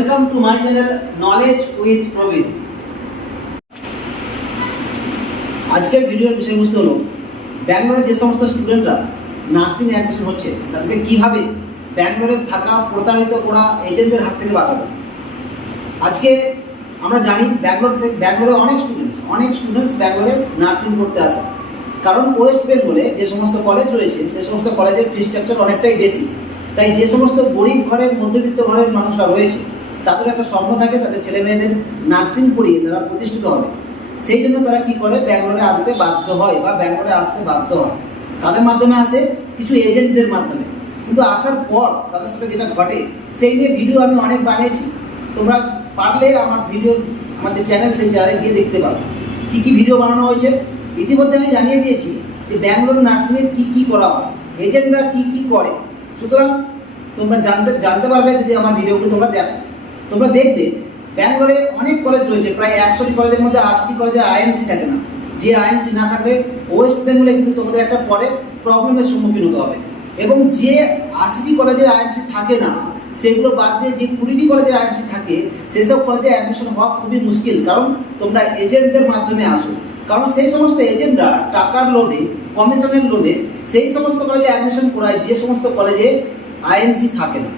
Welcome to my channel Knowledge with Praveen. আজকের ভিডিওর বিষয়বস্তু হলো ব্যাঙ্গালোরে যে সমস্ত স্টুডেন্টরা নার্সিং অ্যাডমিশন হচ্ছে তাদেরকে কিভাবে ব্যাঙ্গালোরে থাকা প্রতারিত করা এজেন্টদের হাত থেকে বাঁচাবো। আজকে আমরা জানি ব্যাঙ্গালোরে অনেক স্টুডেন্টস ব্যাঙ্গালোরে নার্সিং করতে আসে, কারণ ওয়েস্ট বেঙ্গলে যে সমস্ত কলেজ রয়েছে সে সমস্ত কলেজের ফি স্ট্রাকচার অনেকটাই বেশি। তাই যে সমস্ত গরিব ঘরের মধ্যবিত্ত ঘরের মানুষরা রয়েছে তাদের একটা স্বপ্ন থাকে তাদের ছেলে মেয়েদের নার্সিং পড়িয়ে তারা প্রতিষ্ঠিত হবে। সেই জন্য তারা কি করে, ব্যাঙ্গালোরে আসতে বাধ্য হয় বা ব্যাঙ্গালোরে আসতে বাধ্য হয়। তাদের মাধ্যমে আসে কিছু এজেন্টদের মাধ্যমে, কিন্তু আসার পর তাদের সাথে যেটা ঘটে সেই নিয়ে ভিডিও আমি অনেক বানিয়েছি। তোমরা পারলে আমার যে চ্যানেল সেই চ্যানেলে গিয়ে দেখতে পারো কী কী ভিডিও বানানো হয়েছে। ইতিমধ্যে আমি জানিয়ে দিয়েছি যে ব্যাঙ্গালোর নার্সিংয়ে কী করা হয়, এজেন্টরা কী করে। সুতরাং তোমরা জানতে পারবে যদি আমার ভিডিওগুলো তোমরা দেখো। তোমরা দেখবে ব্যাঙ্গালোরে অনেক কলেজ রয়েছে, প্রায় 100টি কলেজের মধ্যে 80টি কলেজে আইএনসি থাকে না। যে আইএনসি না থাকলে ওয়েস্ট বেঙ্গলে কিন্তু তোমাদের একটা পরে প্রবলেমের সম্মুখীন হতে হবে। এবং যে 80টি কলেজের আইএনসি থাকে না সেগুলো বাদ দিয়ে যে 20টি কলেজের আইএনসি থাকে সেসব কলেজে অ্যাডমিশন হওয়া খুবই মুশকিল, কারণ তোমরা এজেন্টদের মাধ্যমে আসো। কারণ সেই সমস্ত এজেন্টরা টাকার লোভে, কমিশনের লোভে সেই সমস্ত কলেজে অ্যাডমিশন করায় যে সমস্ত কলেজে আইএনসি থাকে না।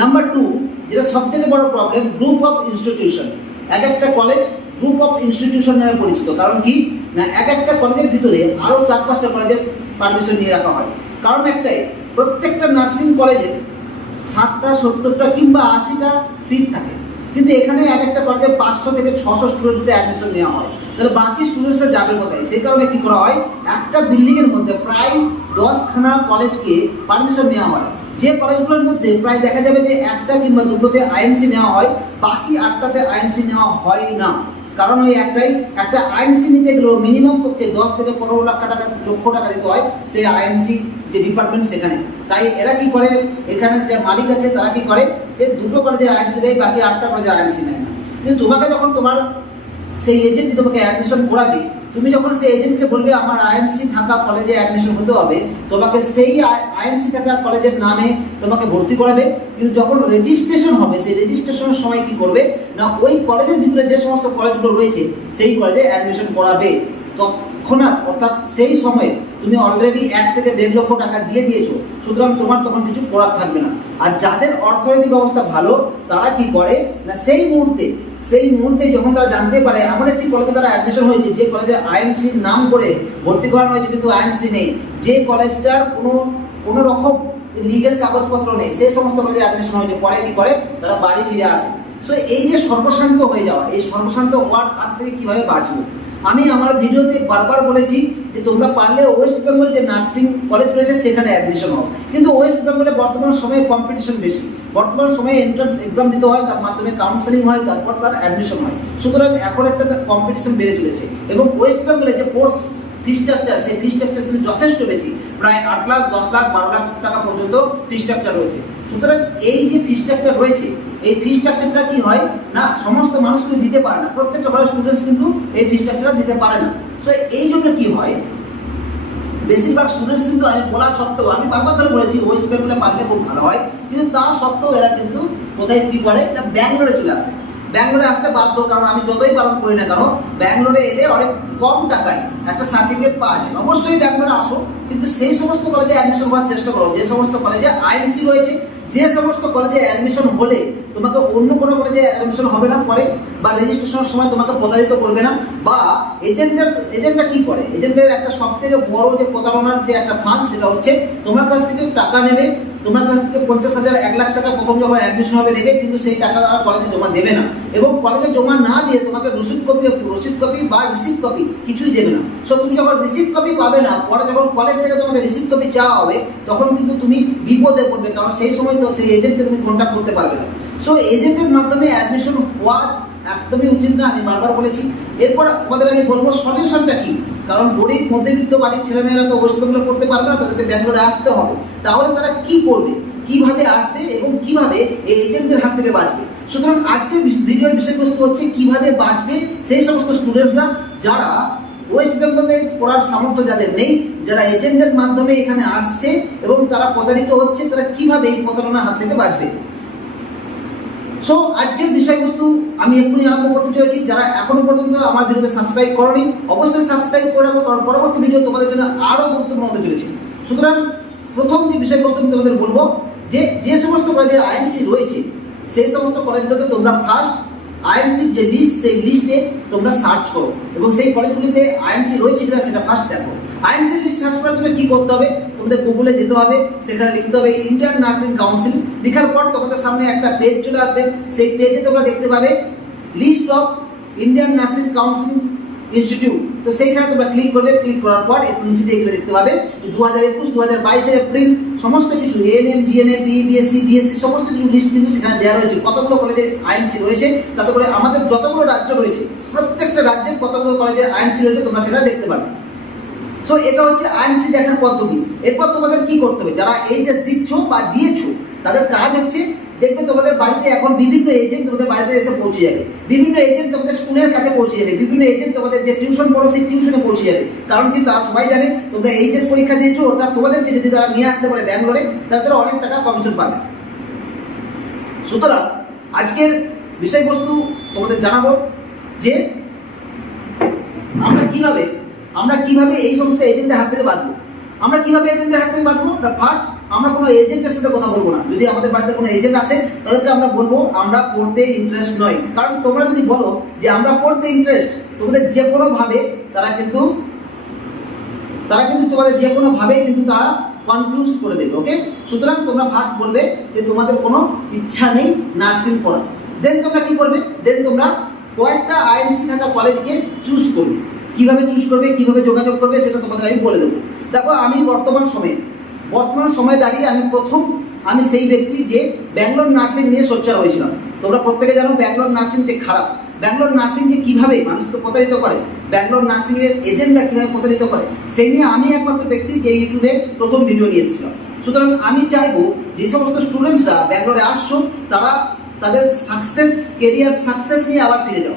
নাম্বার 2, যেটা সবথেকে বড় প্রবলেম, গ্রুপ অফ ইনস্টিটিউশন। এক একটা কলেজ গ্রুপ অফ ইনস্টিটিউশন নামে পরিচিত। কারণ কি না, এক একটা কলেজের ভিতরে আরও 4-5টা কলেজের পারমিশন নিয়ে রাখা হয়। কারণ একটাই, প্রত্যেকটা নার্সিং কলেজে 60টা 70টা কিংবা 80টা সিট থাকে, কিন্তু এখানে এক একটা কলেজে 500 থেকে 600 স্টুডেন্টদের অ্যাডমিশন নেওয়া হয়। তাহলে বাকি স্টুডেন্টসরা যাবে কোথায়? সেই কারণে কী করা হয়, একটা বিল্ডিংয়ের মধ্যে প্রায় 10খানা কলেজকে পারমিশন নেওয়া হয়। যে কলেজগুলোর মধ্যে প্রায় দেখা যাবে যে 1টা কিংবা 2টোতে আইএনসি নেওয়া হয়, বাকি 8টাতে আইএনসি নেওয়া হয় না। কারণ ওই একটা আইএনসি নিতে গেলেও মিনিমাম পক্ষে 10 থেকে 15 লক্ষ টাকা দিতে হয় সেই আইএনসি যে ডিপার্টমেন্ট সেখানে। তাই এরা কি করে, এখানে যে মালিক আছে তারা কি করে যে 2টো কলেজের আইএনসি দেয়, বাকি 8টা কলেজের আইএনসি নেয় না। কিন্তু তোমাকে যখন তোমার সেই এজেন্ট তোমাকে অ্যাডমিশন করাবে, তুমি যখন সেই এজেন্টকে বলবে আমার আইএনসি থাকা কলেজে অ্যাডমিশন হতে হবে, তোমাকে সেই আইএনসি থাকা কলেজের নামে তোমাকে ভর্তি করাবে। কিন্তু যখন রেজিস্ট্রেশন হবে সেই রেজিস্ট্রেশনের সময় কি করবে না, ওই কলেজের ভিতরে যে সমস্ত কলেজগুলো রয়েছে সেই কলেজে অ্যাডমিশন করাবে। তৎক্ষণাৎ, অর্থাৎ সেই সময়ে তুমি অলরেডি 1 থেকে 1.5 লক্ষ টাকা দিয়ে দিয়েছো, সুতরাং তোমার তখন কিছু করার থাকবে না। আর যাদের অর্থনৈতিক অবস্থা ভালো তারা কি করে না, সেই মুহূর্তে যখন তারা জানতে পারে এমন একটি কলেজে তারা অ্যাডমিশন হয়েছে যে কলেজে আইএনসির নাম করে ভর্তি করানো হয়েছে কিন্তু আইএনসি নেই, যে কলেজটার কোনো রকম লিগেল কাগজপত্র নেই, সেই সমস্ত কলেজে অ্যাডমিশন হয়েছে, পরে কি করে তারা বাড়ি ফিরে আসে। সো এই যে সর্বশান্ত হয়ে যাওয়া, এই সর্বশান্ত হওয়ার হাত থেকে কীভাবে বাঁচবো, আমি আমার ভিডিওতে বারবার বলেছি যে তোমরা পারলে ওয়েস্ট বেঙ্গল যে নার্সিং কলেজ রয়েছে সেখানে অ্যাডমিশন হও। কিন্তু ওয়েস্ট বেঙ্গলে বর্তমান সময়ে কম্পিটিশন বেশি, বর্তমান সময়ে এন্ট্রান্স এক্সাম দিতে হয়, তার মাধ্যমে কাউন্সেলিং হয়, তারপর তার অ্যাডমিশন হয়। সুতরাং এখন একটা কম্পিটিশন বেড়ে চলেছে এবং ওয়েস্ট বেঙ্গলে যে কোর্স ফি স্ট্রাকচার, সেই ফি স্ট্রাকচার কিন্তু যথেষ্ট বেশি, প্রায় 8 লাখ, 10 লাখ, 12 লাখ টাকা পর্যন্ত ফি স্ট্রাকচার রয়েছে। সুতরাং এই যে ফি স্ট্রাকচার রয়েছে, এই ফি স্ট্রাকচারটা কি হয় না, সমস্ত মানুষ কিন্তু দিতে পারে না, প্রত্যেকটা ঘরের স্টুডেন্টস কিন্তু এই ফি স্ট্রাকচারটা দিতে পারে না। সো এই জন্য কি হয়, বেশিরভাগ স্টুডেন্টস কিন্তু আমি বলা সত্ত্বেও, আমি বারবার ধরে বলেছি ওয়েস্ট বেঙ্গলে পারলে খুব ভালো হয়, কিন্তু তা সত্ত্বেও এরা কিন্তু কোথায় কী করে না, ব্যাঙ্গালোরে চলে আসে। ব্যাঙ্গালোরে আসতে বাধ্য, কারণ আমি যতই পালন করি না কেন ব্যাঙ্গালোরে এলে অনেক কম টাকায় একটা সার্টিফিকেট পাওয়া যায়। অবশ্যই ব্যাঙ্গালোরে আসো, কিন্তু সেই সমস্ত কলেজে অ্যাডমিশন হওয়ার চেষ্টা করো যে সমস্ত কলেজে আইএনসি রয়েছে, যে সমস্ত কলেজে অ্যাডমিশন হলে তোমাকে অন্য কোনো কলেজে অ্যাডমিশন হবে না পরে, বা রেজিস্ট্রেশনের সময় তোমাকে প্রতারিত করবে না। বা এজেন্টরা কি করে, এজেন্টের একটা সবথেকে বড় যে প্রতারণার যে একটা ফান্ড, সেটা হচ্ছে তোমার কাছ থেকে টাকা নেবে, তোমার কাছ থেকে 50,000, 1 লাখ টাকা প্রথম যখন অ্যাডমিশন হবে নেবে, কিন্তু সেই টাকা আর কলেজে জমা দেবে না। এবং কলেজে জমা না দিয়ে তোমাকে রসিদ কপি বা রিসিপ্ট কপি কিছুই দেবে না। সো তুমি যখন রিসিপ্ট কপি পাবে না, পরে যখন কলেজ থেকে তোমাকে রিসিপ্ট কপি চাওয়া হবে তখন কিন্তু তুমি বিপদে পড়বে, কারণ সেই সময় তো সেই এজেন্টকে তুমি কন্ট্যাক্ট করতে পারবে না। সো এজেন্টের মাধ্যমে অ্যাডমিশন হওয়া একদমই উচিত না, আমি বারবার বলেছি। এরপর আমাদের আমি বলবো সলিউশনটা কি, কারণ গরিব মধ্যবিত্ত বাড়ির ছেলেমেয়েরা তো ওয়েস্ট বেঙ্গলে করতে পারবে না, তাদেরকে ব্যাঙ্গালোরে আসতে হবে। তাহলে তারা কি করবে, কিভাবে আসবে এবং কিভাবে এই এজেন্টদের হাত থেকে বাঁচবে। সুতরাং আজকের ভিডিওর বিষয়বস্তু হচ্ছে কিভাবে বাঁচবে সেই সমস্ত স্টুডেন্টসরা যারা ওয়েস্ট বেঙ্গলে পড়ার সামর্থ্য যাদের নেই, যারা এজেন্টদের মাধ্যমে এখানে আসছে এবং তারা প্রতারিত হচ্ছে, তারা কিভাবে এই প্রতারণার হাত থেকে বাঁচবে। সো আজকের বিষয়বস্তু আমি এক্ষুনি আরম্ভ করতে চলেছি। যারা এখনো পর্যন্ত আমার ভিডিওতে সাবস্ক্রাইব করনি অবশ্যই সাবস্ক্রাইব করে রাখো, কারণ পরবর্তী ভিডিও তোমাদের জন্য আরও গুরুত্বপূর্ণ হতে চলেছে। সুতরাং প্রথম যে বিষয়বস্তু আমি তোমাদের বলবো যে সমস্ত কলেজে আইএনসি রয়েছে সেই সমস্ত কলেজগুলোকে তোমরা ফার্স্ট আইএনসির যে লিস্ট সেই লিস্টে তোমরা সার্চ করো এবং সেই কলেজগুলিতে আইএনসি রয়েছে কিনা সেটা ফার্স্ট দেখো। আইএনসি লিস্ট সার্চ করার জন্য কি করতে হবে, তোমাদের গুগলে যেতে হবে, সেখানে লিখতে হবে ইন্ডিয়ান নার্সিং কাউন্সিল। লেখার পর তোমাদের সামনে একটা পেজ চলে আসবে, সেই পেজে তোমরা দেখতে পাবে list of Indian nursing council institute. তো সেইখানে তোমরা ক্লিক করবে, ক্লিক করার পর একটু নিচে দিয়ে গেলে দেখতে পাবে 2021-2022 এপ্রিল সমস্ত কিছু এএনএম, জিএনএম, বিএসসি, বিএসসি সমস্ত কিছু লিস্ট কিন্তু সেখানে দেওয়া রয়েছে। কতগুলো কলেজে আইএনসি রয়েছে, তাতে করে আমাদের যতগুলো রাজ্য রয়েছে প্রত্যেকটা রাজ্যের কতগুলো কলেজে আইএনসি রয়েছে তোমরা সেখানে দেখতে পাবে। সো এটা হচ্ছে আইএনসি দেখার পদ্ধতি। এরপর তোমাদের কি করতে হবে, যারা এইচএস দিচ্ছ বা দিয়েছো তাদের কাজ হচ্ছে, দেখবে তোমাদের বাড়িতে এখন বিভিন্ন এজেন্ট তোমাদের বাড়িতে এসে পৌঁছে যাবে, বিভিন্ন এজেন্ট তোমাদের স্কুলের কাছে পৌঁছে যাবে, বিভিন্ন এজেন্ট তোমাদের যে টিউশন পড়ো সেই টিউশনে পৌঁছে যাবে। কারণ কি তারা সবাই জানে তোমরা এইচএস পরীক্ষা দিয়েছো, অর্থাৎ তোমাদেরকে যদি তারা নিয়ে আসতে পারে ব্যাঙ্গালোরে তারা অনেক টাকা কমিশন পাবে। সুতরাং আজকের বিষয়বস্তু তোমাদের জানাবো যে আমরা কিভাবে এই সমস্ত এজেন্টের হাত থেকে বাঁচবো। আমরা কিভাবে এজেন্টের হাত থেকে বাঁচবো, ফার্স্ট আমরা কোনো এজেন্টের সাথে কথা বলবো না। যদি আমাদের বাড়িতে কোনো এজেন্ট আসে তাদেরকে আমরা বলবো আমরা পড়তে ইন্টারেস্ট নই। কারণ তোমরা যদি বলো যে আমরা পড়তে ইন্টারেস্ট, তোমাদের যে কোনোভাবে তারা কিন্তু তোমাদের যে কোনোভাবে কিন্তু তারা কনফিউজ করে দেবে। ওকে, সুতরাং তোমরা ফার্স্ট বলবে যে তোমাদের কোনো ইচ্ছা নেই নার্সিং পড়ার। দেন তোমরা কি করবে, দেন তোমরা কয়েকটা আইএনসি থাকা কলেজকে চুজ করবে। কিভাবে চুজ করবে, কিভাবে যোগাযোগ করবে সেটা তোমাদের আমি বলে দেবো। দেখো আমি বর্তমান সময়ে দাঁড়িয়ে আমি সেই ব্যক্তি যে ব্যাঙ্গালোর নার্সিং নিয়ে সোচ্চার হয়েছিলাম। তোমরা প্রত্যেকে জানো ব্যাঙ্গালোর নার্সিং যে খারাপ, ব্যাঙ্গালোর নার্সিং যে কীভাবে মানুষকে প্রতারিত করে, ব্যাঙ্গালোর নার্সিংয়ের এজেন্টরা কীভাবে প্রতারিত করে, সেই নিয়ে আমি একমাত্র ব্যক্তি যে ইউটিউবে প্রথম ভিডিও নিয়ে এসেছিলাম। সুতরাং আমি চাইবো যে সমস্ত স্টুডেন্টসরা ব্যাঙ্গালোরে আসছো তারা তাদের কেরিয়ার সাকসেস নিয়ে আবার ফিরে যাও।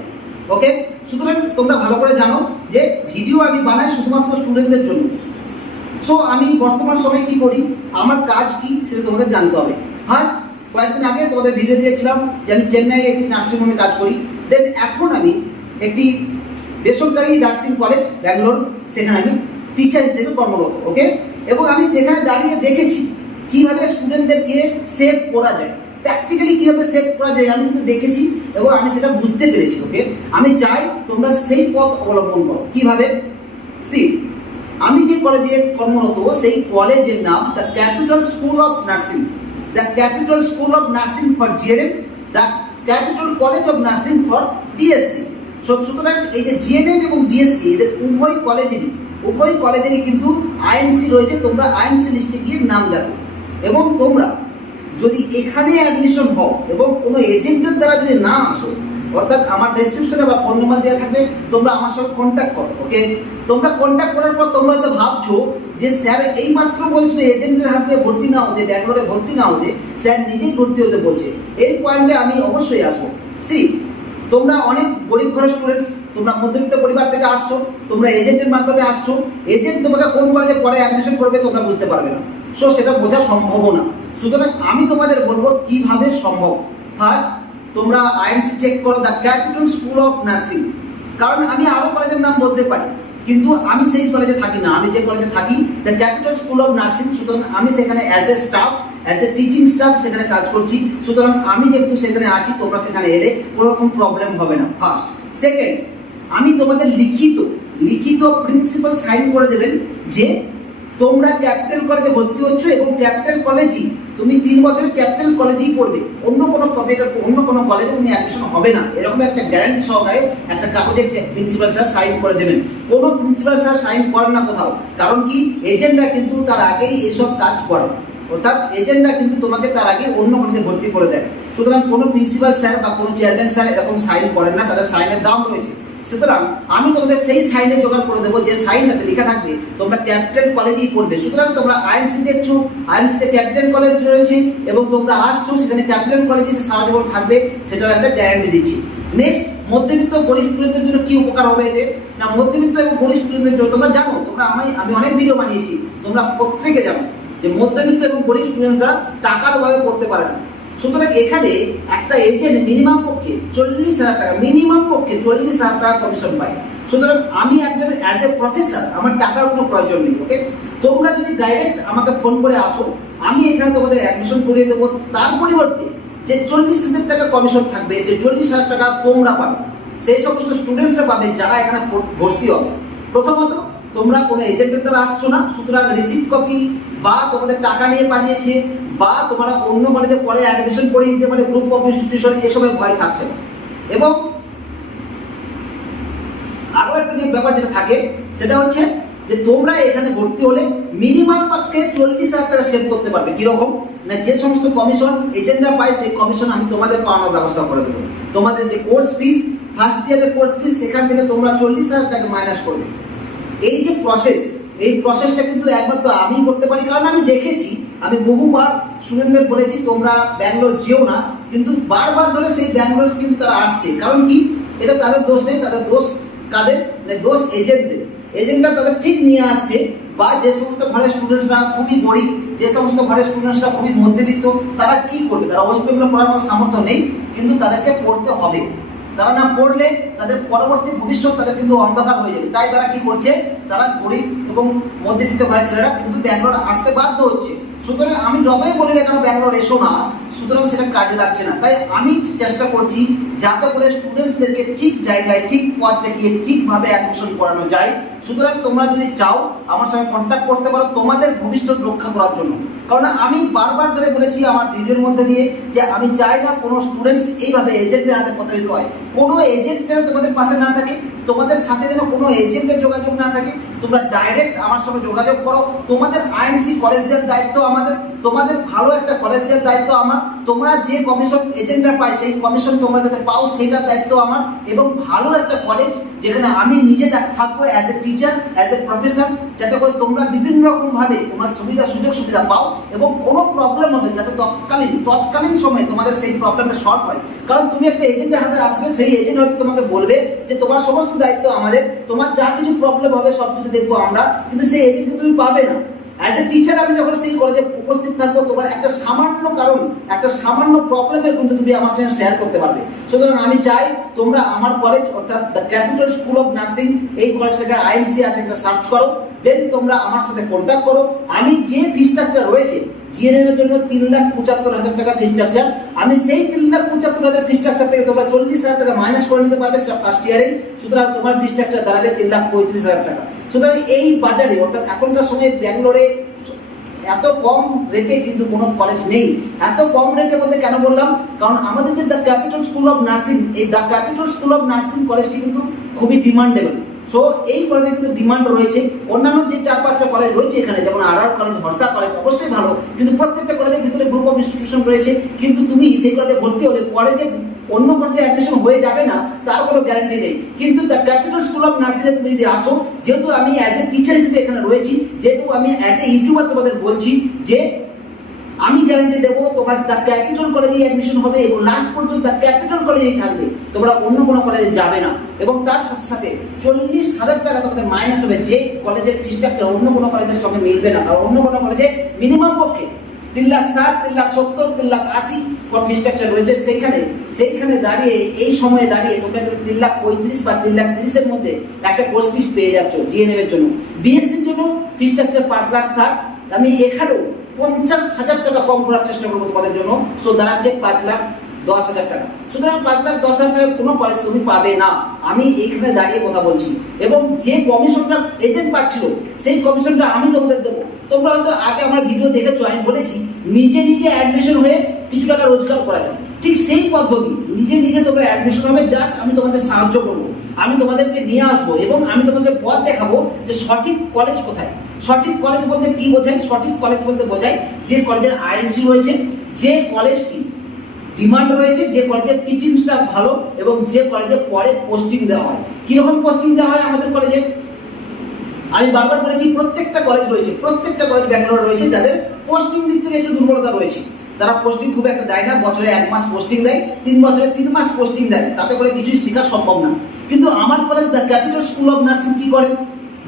ওকে, সুতরাং তোমরা ভালো করে জানো যে ভিডিও আমি বানাই শুধুমাত্র স্টুডেন্টদের জন্য। সো আমি বর্তমান সময়ে কি করি, আমার কাজ কি সেটা তোমাদের জানতে হবে। ফার্স্ট কয়েকদিন আগে তোমাদের ভিডিও দিয়েছিলাম যে আমি চেন্নাইয়ে একটি নার্সিংহোমে কাজ করি। দেন এখন আমি একটি বেসরকারি নার্সিং কলেজ ব্যাঙ্গালোর, সেখানে আমি টিচার হিসেবে কর্মরত। ওকে, এবং আমি সেখানে দাঁড়িয়ে দেখেছি কীভাবে স্টুডেন্টদেরকে সেভ করা যায়, প্র্যাকটিক্যালি কীভাবে সেভ করা যায় আমি কিন্তু দেখেছি এবং আমি সেটা বুঝতে পেরেছি। ওকে, আমি চাই তোমরা সেই পথ অবলম্বন করো। কীভাবে, আমি যে কলেজে কর্মরত সেই কলেজের নাম the capital school of nursing, the capital school of nursing for GNM, the capital college of nursing for BSc. সুতরাং এই যে জিএনএম এবং বিএসসি এদের উভয় কলেজেরই কিন্তু আইএনসি রয়েছে। তোমরা আইএনসি লিস্টে গিয়ে নাম দেখো এবং তোমরা যদি এখানে অ্যাডমিশন হও এবং কোনো এজেন্টের দ্বারা যদি না আসো, অর্থাৎ আমার ডেসক্রিপশনে বা ফোন নাম্বার দেওয়া থাকবে, তোমরা আমার সঙ্গে কন্ট্যাক্ট করো। ওকে, তোমরা কন্ট্যাক্ট করার পর তোমরা হয়তো ভাবছো যে স্যার এইমাত্র বলছিল এজেন্টের হাতে ভর্তি না হতে, ব্যাঙ্গালোরে ভর্তি না হতে, স্যার নিজেই ভর্তি হতে বলছে। এই পয়েন্টে আমি অবশ্যই আসবো। তোমরা অনেক গরিব ঘরের স্টুডেন্টস, তোমরা মধ্যবিত্ত পরিবার থেকে আসছো, তোমরা এজেন্টের মাধ্যমে আসছো, এজেন্ট তোমাকে কোন কলেজে পরে অ্যাডমিশন করবে তোমরা বুঝতে পারবে না। সো সেটা বোঝা সম্ভব না। সুতরাং আমি তোমাদের বলবো কিভাবে সম্ভব। ফার্স্ট তোমরা আইএনসি চেক করো the capital school of nursing. কারণ আমি আরও কলেজের নাম বলতে পারি, কিন্তু আমি সেই কলেজে থাকি না। আমি যে কলেজে থাকি the capital school of nursing, সুতরাং আমি সেখানে অ্যাজ এ টিচিং স্টাফ সেখানে কাজ করছি। সুতরাং আমি যেহেতু সেখানে আছি, তোমরা সেখানে এলে কোনো রকম প্রবলেম হবে না। ফার্স্ট। সেকেন্ড, আমি তোমাদের লিখিত প্রিন্সিপাল সাইন করে দেবেন যে তোমরা ক্যাপিটাল কলেজে ভর্তি হচ্ছ এবং ক্যাপিটাল কলেজই তুমি 3 বছরের ক্যাপিটাল কলেজেই পড়বে, অন্য কোনো কলেজে তুমি অ্যাডমিশন হবে না, এরকম একটা গ্যারান্টি সহকারে একটা কাগজে প্রিন্সিপাল স্যার সাইন করে দেবেন। কোনো প্রিন্সিপাল স্যার সাইন করেন না কোথাও, কারণ কি এজেন্টরা কিন্তু তার আগেই এসব কাজ করে, অর্থাৎ এজেন্টরা কিন্তু তোমাকে তার আগে অন্য কলেজে ভর্তি করে দেয়। সুতরাং কোনো প্রিন্সিপাল স্যার বা কোনো চেয়ারম্যান স্যার এরকম সাইন করেন না, তাদের সাইনের দাম রয়েছে। সুতরাং আমি তোমাদের সেই সাইনে জোগাড় করে দেবো যে সাইনটাতে লেখা থাকবে তোমরা ক্যাপিটাল কলেজেই পড়বে। সুতরাং তোমরা আইএনসি দেখছো, আইএনসিতে ক্যাপিটাল কলেজ রয়েছে এবং তোমরা আসছো সেখানে ক্যাপিটাল কলেজে সারা জীবন থাকবে, সেটাও একটা গ্যারান্টি দিচ্ছি। নেক্সট, মধ্যবিত্ত গরিব স্টুডেন্টদের জন্য কি উপকার হবে এতে না, মধ্যবিত্ত এবং গরিব স্টুডেন্টদের জন্য তোমরা জানো, আমি অনেক ভিডিও বানিয়েছি, তোমরা প্রত্যেকে জানো যে মধ্যবিত্ত এবং গরিব স্টুডেন্টরা টাকার অভাবে পড়তে পারে না। সুতরাং এখানে একটা এজেন্ট মিনিমাম পক্ষে 40,000 টাকা, মিনিমাম পক্ষে 40,000 টাকা কমিশন পায়। সুতরাং আমি একজন অ্যাজ এ প্রফেসর, আমার টাকার কোনো প্রয়োজন নেই। ওকে, তোমরা যদি ডাইরেক্ট আমাকে ফোন করে আসো, আমি এখানে তোমাদের অ্যাডমিশন করিয়ে দেবো। তার পরিবর্তে যে 40,000 টাকা কমিশন থাকবে, যে 40,000 টাকা তোমরা পাবে, সেই সমস্ত স্টুডেন্টসরা পাবে যারা এখানে ভর্তি হবে। প্রথমত, তোমরা কোনো এজেন্টের দ্বারা আসছো না, সুতরাং রিসিপ্ট কপি বা তোমাদের টাকা নিয়ে পাঠিয়েছে বা তোমরা অন্য কলেজে পরে অ্যাডমিশন করে দিতে পারে, গ্রুপ অফ ইনস্টিটিউশন, এসবের ভয় থাকছে না। এবং আরো একটা যে ব্যাপার যেটা থাকে সেটা হচ্ছে যে তোমরা এখানে ভর্তি হলে মিনিমাম পক্ষে 40,000 টাকা সেভ করতে পারবে। কিরকম না, যে সমস্ত কমিশন এজেন্টরা পায় সেই কমিশন আমি তোমাদের পাওয়ানোর ব্যবস্থা করে দেবো। তোমাদের যে কোর্স ফিস, ফার্স্ট ইয়ারের কোর্স ফিস, সেখান থেকে তোমরা 40,000 টাকা মাইনাস করবে। এই যে প্রসেস, এই প্রসেসটা কিন্তু একমাত্র আমি করতে পারি, কারণ আমি দেখেছি, আমি বহুবার স্টুডেন্টদের বলেছি তোমরা ব্যাঙ্গালোর যেও না, কিন্তু বারবার ধরে সেই ব্যাঙ্গালোর কিন্তু তারা আসছে। কারণ কি, এটা তাদের দোষ নেই, তাদের দোষ কাদের, দোষ এজেন্টদের। এজেন্টরা তাদের ঠিক নিয়ে আসছে, বা যে সমস্ত ঘরের স্টুডেন্টসরা খুবই গরিব, যে সমস্ত ঘরের স্টুডেন্টসরা খুবই মধ্যবিত্ত, তারা কি করবে, তারা ওয়েস্ট বেঙ্গল পড়ার মতো সামর্থ্য নেই, কিন্তু তাদেরকে পড়তে হবে। তারা না পড়লে তাদের পরবর্তী ভবিষ্যৎ তাদের কিন্তু অন্ধকার হয়ে যাবে। তাই তারা কি করছে, তারা গরিব এবং মধ্যবিত্ত ঘরের ছেলেরা কিন্তু ব্যাঙ্গালোর আসতে বাধ্য হচ্ছে। সুতরাং আমি যতই বলি না কেন ব্যাঙ্গালোর এসো না, সুতরাং সেটা কাজে লাগছে না। তাই আমি চেষ্টা করছি যাতে করে স্টুডেন্টসদেরকে ঠিক জায়গায়, ঠিক পথ দেখিয়ে ঠিকভাবে অ্যাডমিশন করানো যায়। সুতরাং তোমরা যদি চাও আমার সঙ্গে কন্ট্যাক্ট করতে পারো তোমাদের ভবিষ্যৎ রক্ষা করার জন্য। কারণ আমি বারবার ধরে বলেছি আমার ভিডিওর মধ্যে দিয়ে যে আমি চাই না কোনো স্টুডেন্টস এইভাবে এজেন্টের হাতে প্রতারিত হয়। কোনো এজেন্ট যেন তোমাদের পাশে না থাকে, তোমাদের সাথে যেন কোনো এজেন্টের যোগাযোগ না থাকে। তোমরা ডাইরেক্ট আমার সঙ্গে যোগাযোগ করো। তোমাদের আইএনসি কলেজ দেওয়ার দায়িত্ব আমাদের, তোমাদের ভালো একটা কলেজ দেওয়ার দায়িত্ব আমার। তোমরা যে কমিশন এজেন্টরা পায় সেই কমিশন তোমরা যাতে পাও সেইটার দায়িত্ব আমার। এবং ভালো একটা কলেজ যেখানে আমি নিজে থাকবো as a teacher, as a professor, যাতে করে তোমরা বিভিন্ন রকমভাবে তোমার সুযোগ সুবিধা পাও এবং কোনো প্রবলেম হবে যাতে তৎকালীন সময়ে তোমাদের সেই প্রবলেমটা সলভ হয়। কারণ তুমি একটা এজেন্টের হাতে আসবে, সেই এজেন্ট হয়তো তোমাকে বলবে যে তোমার সমস্ত দায়িত্ব আমাদের, তোমার যা কিছু প্রবলেম হবে সব কিছু দেখবো আমরা, কিন্তু সেই এজেন্টকে তুমি পাবে না। অ্যাজ এ টিচার আমি যখন সেই কলেজে উপস্থিত থাকবো, তোমার একটা সামান্য কারণ, একটা সামান্য প্রবলেমের কিন্তু তুমি আমার সঙ্গে শেয়ার করতে পারবে। সুতরাং আমি চাই তোমরা আমার কলেজ অর্থাৎ the capital school of nursing, এই কলেজটাকে আইএনসি আছে একটা সার্চ করো, দেন তোমরা আমার সাথে কন্ট্যাক্ট করো। আমি যে ফি স্ট্রাকচার রয়েছে জিএনএম এর জন্য 3,75,000 টাকা ফি স্ট্রাকচার, আমি সেই 3,75,000 ফি স্ট্রাকচার থেকে তোমরা 40,000 টাকা মাইনাস করে নিতে পারবে সেটা ফার্স্ট ইয়ারেই। সুতরাং তোমার ফি স্ট্রাকচার দাঁড়াবে 3,35,000 টাকা। সুতরাং এই বাজারে অর্থাৎ এখনকার সময় ব্যাঙ্গালোরে এত কম রেটে কিন্তু কোনো কলেজ নেই। এত কম রেটে বলতে কেন বললাম, কারণ আমাদের যে the capital school of nursing, এই the capital school of nursing কলেজটি কিন্তু খুবই ডিমান্ডেবল। সো এই কলেজে কিন্তু ডিমান্ড রয়েছে। অন্যান্য যে 4-5টা কলেজ রয়েছে এখানে, যেমন আর কলেজ, হর্ষা কলেজ অবশ্যই ভালো, কিন্তু প্রত্যেকটা কলেজের ভিতরে গ্রুপ অফ ইনস্টিটিউশন রয়েছে। কিন্তু তুমি সেই কলেজে ভর্তি হলে পরে যে অন্য কলেজে অ্যাডমিশন হয়ে যাবে না তার কোনো গ্যারান্টি নেই। কিন্তু দ্য ক্যাপিটাল স্কুল অফ নার্সিংয়ে তুমি যদি আসো, যেহেতু আমি অ্যাজ এ টিচার হিসেবে এখানে রয়েছি, যেহেতু আমি অ্যাজ এ ইউটিউবার তোমাদের বলছি যে আমি গ্যারান্টি দেবো তোমরা দ্য ক্যাপিটাল কলেজেই অ্যাডমিশন হবে এবং লাস্ট পর্যন্ত দ্য ক্যাপিটাল কলেজেই থাকবে, তোমরা অন্য কোনো কলেজে যাবে না। এবং তার সাথে সাথে 40,000 টাকা তোমাদের মাইনাস হবে, যে কলেজের ফি স্ট্রাকচার অন্য কোনো কলেজের সঙ্গে মিলবে না। কারণ অন্য কোনো কলেজে মিনিমাম পক্ষে 3,60,000, 3,70,000, 3,80,000 ফি স্ট্রাকচার রয়েছে। সেইখানে দাঁড়িয়ে, এই সময়ে দাঁড়িয়ে তোমরা 3,35,000 বা 3,30,000 মধ্যে একটা কোর্স ফিস পেয়ে যাচ্ছ জিএনএম এর জন্য। বিএসসির জন্য ফি স্ট্রাকচার 5,60,000, আমি এখানেও 50,000 টাকা কম করার চেষ্টা করবো তোমাদের জন্য। সো দাঁড়াচ্ছে 5,10,000 টাকা। সুতরাং 5,10,000 টাকার কোনো কলেজ তুমি পাবে না, আমি এইখানে দাঁড়িয়ে কথা বলছি। এবং যে কমিশনটা এজেন্ট পাচ্ছিল সেই কমিশনটা আমি তোমাদের দেবো। তোমরা হয়তো আগে আমার ভিডিও দেখেছো, আমি বলেছি নিজে অ্যাডমিশন হয়ে কিছু টাকা রোজগার করা যায়। ঠিক সেই পদ্ধতি, নিজে তোমরা অ্যাডমিশন হবে, জাস্ট আমি তোমাদের সাহায্য করবো, আমি তোমাদেরকে নিয়ে আসবো এবং আমি তোমাদের পথ দেখাবো যে সঠিক কলেজ কোথায়। সঠিক কলেজ বলতে কি বোঝায়? সঠিক কলেজ বলতে বোঝায় যে কলেজের আইএনসি রয়েছে, যে কলেজটি ডিমান্ড রয়েছে, যে কলেজের টিচিং স্টাফ ভালো এবং যে কলেজে পরে পোস্টিং দেওয়া হয়। কিরকম পোস্টিং দেওয়া হয় আমাদের কলেজে? আমি বারবার বলেছি প্রত্যেকটা কলেজ রয়েছে, প্রত্যেকটা কলেজ ব্যাঙ্গালোর রয়েছে যাদের পোস্টিং দিক থেকে একটু দুর্বলতা রয়েছে। তারা পোস্টিং খুব একটা দেয় না, বছরে 1 মাস পোস্টিং দেয়, 3 বছরে 3 মাস পোস্টিং দেয়, তাতে করে কিছুই শেখা সম্ভব না। কিন্তু আমার college the capital school of nursing কি করে?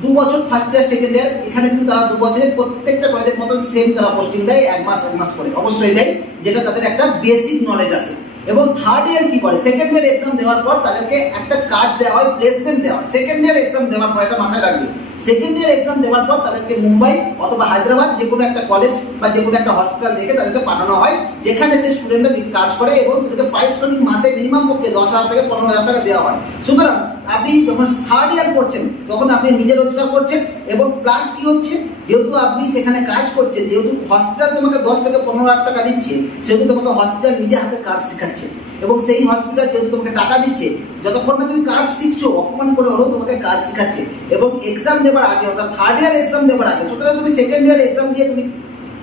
2 বছর ফার্স্ট ইয়ার সেকেন্ড ইয়ার, এখানে কিন্তু তারা 2 বছরে প্রত্যেকটা কলেজের মতন সেম তারা পোস্টিং দেয়, 1 মাস করে অবশ্যই দেয়, যেটা তাদের একটা বেসিক নলেজ আসে। এবং থার্ড ইয়ার কি করে, সেকেন্ড ইয়ার এক্সাম দেওয়ার পর তাদেরকে একটা কাজ দেওয়া হয়, প্লেসমেন্ট দেওয়া হয়। সেকেন্ড ইয়ার এক্সাম দেওয়ার পর, এটা মাথায় রাখবে, সেকেন্ড ইয়ার এক্সাম দেওয়ার পর তাদেরকে মুম্বাই অথবা হায়দ্রাবাদ যে কোনো একটা কলেজ বা যে কোনো একটা হসপিটাল দেখে তাদেরকে পাঠানো হয়, যেখানে সেই স্টুডেন্টরা কাজ করে এবং তাদেরকে পারিশ্রমিক মাসে মিনিমাম পক্ষে 10,000 থেকে 15,000 টাকা দেওয়া হয়। সুতরাং আপনি যখন থার্ড ইয়ার করছেন তখন আপনি নিজে রোজগার করছেন এবং প্লাস কি হচ্ছে, যেহেতু আপনি সেখানে কাজ করছেন, যেহেতু হসপিটাল তোমাকে 10 থেকে 15,000 টাকা দিচ্ছে, সেহেতু তোমাকে হসপিটাল নিজে হাতে কাজ শেখাচ্ছে এবং সেই হসপিটাল যেহেতু তোমাকে টাকা দিচ্ছে, যতক্ষণ না তুমি কাজ শিখছো অপমান করে হলেও তোমাকে কাজ শেখাচ্ছে এবং এক্সাম দেওয়ার আগে, অর্থাৎ থার্ড ইয়ার এক্সাম দেওয়ার আগে, সুতরাং তুমি সেকেন্ড ইয়ার এক্সাম দিয়ে তুমি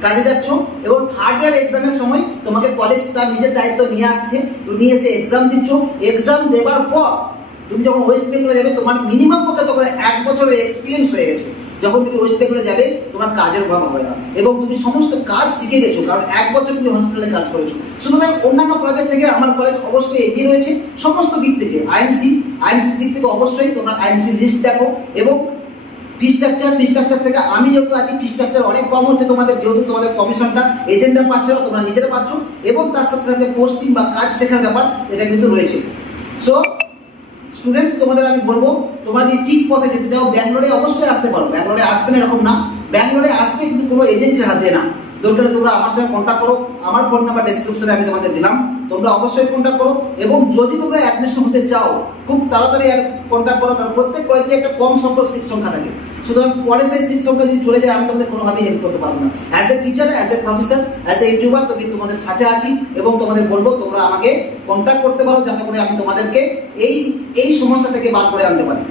কাজে যাচ্ছ এবং থার্ড ইয়ার এক্সামের সময় তোমাকে কলেজ তার নিজের দায়িত্ব নিয়ে আসছে, নিয়ে এসে এক্সাম দিচ্ছ। এক্সাম দেওয়ার পর তুমি যখন ওয়েস্ট বেঙ্গলে যাবে, তোমার মিনিমাম পক্ষে তখন 1 বছরের এক্সপিরিয়েন্স হয়ে গেছে। যখন তুমি ওয়েস্ট বেঙ্গলে যাবে তোমার কাজের অভাব হবে না এবং তুমি সমস্ত কাজ শিখে গেছো, কারণ 1 বছর তুমি হসপিটালে কাজ করেছো। সুতরাং অন্যান্য কলেজের থেকে আমার কলেজ অবশ্যই এগিয়ে রয়েছে সমস্ত দিক থেকে। আইএনসি দিক থেকে অবশ্যই তোমরা আইএনসি লিস্ট দেখো এবং ফি স্ট্রাকচার থেকে আমি যেহেতু আছি, ফি স্ট্রাকচার অনেক কম হচ্ছে তোমাদের, যেহেতু তোমাদের কমিশনটা এজেন্টরা পাচ্ছে না, তোমরা নিজেরা পাচ্ছ এবং তার সাথে সাথে পোস্টিং বা কাজ শেখার ব্যাপার এটা কিন্তু রয়েছে। সো স্টুডেন্টস, তোমাদের আমি বলবো, তোমরা যদি ঠিক পথে যেতে চাও ব্যাঙ্গালোরে অবশ্যই আসতে পারো। ব্যাঙ্গালোরে আসবে না এরকম না, ব্যাঙ্গালোরে আসবে কিন্তু কোনো এজেন্টের হাত দিয়ে না। দরকারে তোমরা আমার সঙ্গে কন্ট্যাক্ট করো, আমার ফোন নাম্বার ডেসক্রিপশনে আমি তোমাদের দিলাম, তোমরা অবশ্যই কন্ট্যাক্ট করো এবং যদি তোমরা অ্যাডমিশন হতে চাও খুব তাড়াতাড়ি কন্ট্যাক্ট করো, কারণ প্রত্যেক কলেজে একটা কম সংখ্যক সিট সংখ্যা থাকে। সুতরাং পরে সেই সিট সংখ্যা যদি চলে যায় আমি তোমাদের কোনোভাবেই হেল্প করতে পারবো না। As a teacher, as a professor, as a YouTuber তুমি তোমাদের সাথে আছি এবং তোমাদের বলবো তোমরা আমাকে কন্ট্যাক্ট করতে পারো, যাতে করে আমি তোমাদেরকে এই সমস্যা থেকে বার করে আনতে পারি।